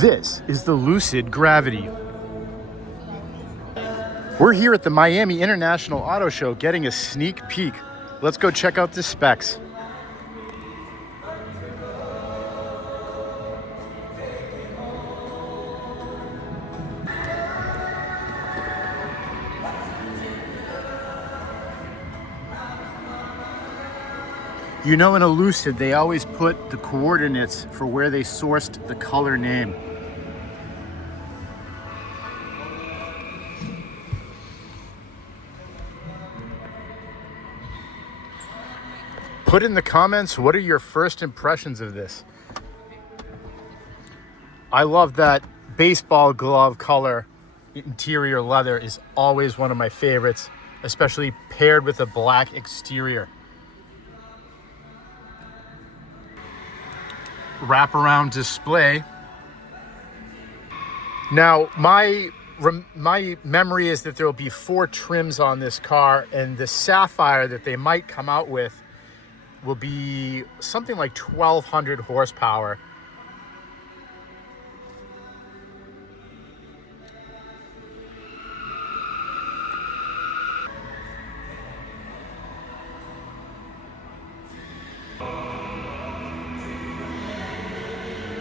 This is the Lucid Gravity. We're here at the Miami International Auto Show getting a sneak peek. Let's go check out the specs. You know, in a Lucid, they always put the coordinates for where they sourced the color name. Put in the comments, what are your first impressions of this? I love that baseball glove color. Interior leather is always one of my favorites, especially paired with a black exterior. Wraparound display. Now, my memory is that there will be 4 trims on this car, and the Sapphire that they might come out with will be something like 1,200 horsepower.